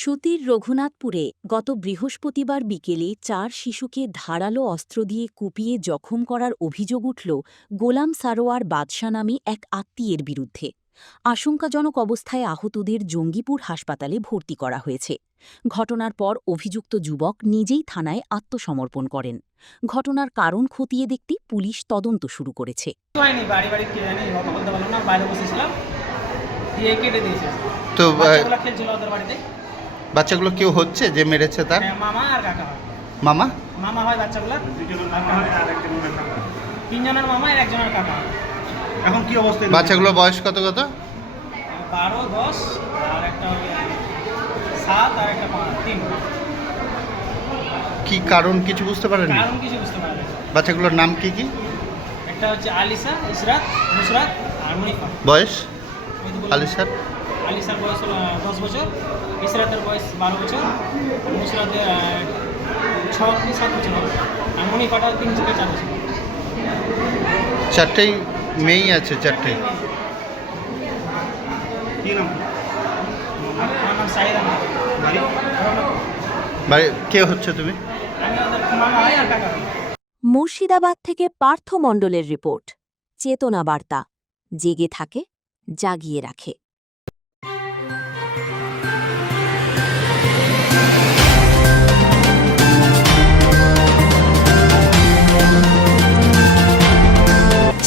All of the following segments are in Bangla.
সুতির রঘুনাথপুরে গত বৃহস্পতিবার বিকেলে ৪ শিশুকে ধারালো অস্ত্র দিয়ে কুপিয়ে জখম করার অভিযোগ উঠল গোলাম সারোয়ার বাদশা নামে এক আত্মীয়ের বিরুদ্ধে। আশঙ্কাজনক অবস্থায় আহতদের জঙ্গিপুর হাসপাতালে ভর্তি করা হয়েছে। ঘটনার পর অভিযুক্ত যুবক নিজেই থানায় আত্মসমর্পণ করেন। ঘটনার কারণ খতিয়ে দেখতে পুলিশ তদন্ত শুরু করেছে। তো বাচ্চাগুলো কেউ হচ্ছে যে মেরেছে তার? মামা আর কাকা। মামা মামা হয় বাচ্চাগুলো তিনজনের মামা আর একজনের কাকা। এখন কি অবস্থা? বাচ্চাগুলোর বয়স কত কত? 12, 10 আর একটা 7 আর একটা 3। কি কারণ কিছু বুঝতে পারেননি? কারণ কিছু বুঝতে পারে না। বাচ্চাগুলোর নাম কি কি? একটা হচ্ছে আলিসা, ইসরাত, নুসরাত আর মুনিফা। বয়স? আলিসার বয়স হলো 10 বছর, ইসরাতের বয়স 12 বছর, আর নুসরাতের 6-7 বছর আর মুনিফাটা 3 থেকে 4 বছর। চারটেই মেয়েই আছে, চারটেই। কি নাম? আমার নাম সাহিদ আহমেদ। বাড়ি কে হচ্ছে তুমি? আমি ওদের মামা হয় আর কাকা হয়। মুর্শিদাবাদ থেকে পার্থ মণ্ডলের রিপোর্ট। চেতনা বার্তা, জেগে থাকে, জাগিয়ে রাখে।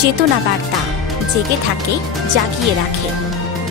চেতনা বার্তা, জেগে থাকে, জাগিয়ে রাখে।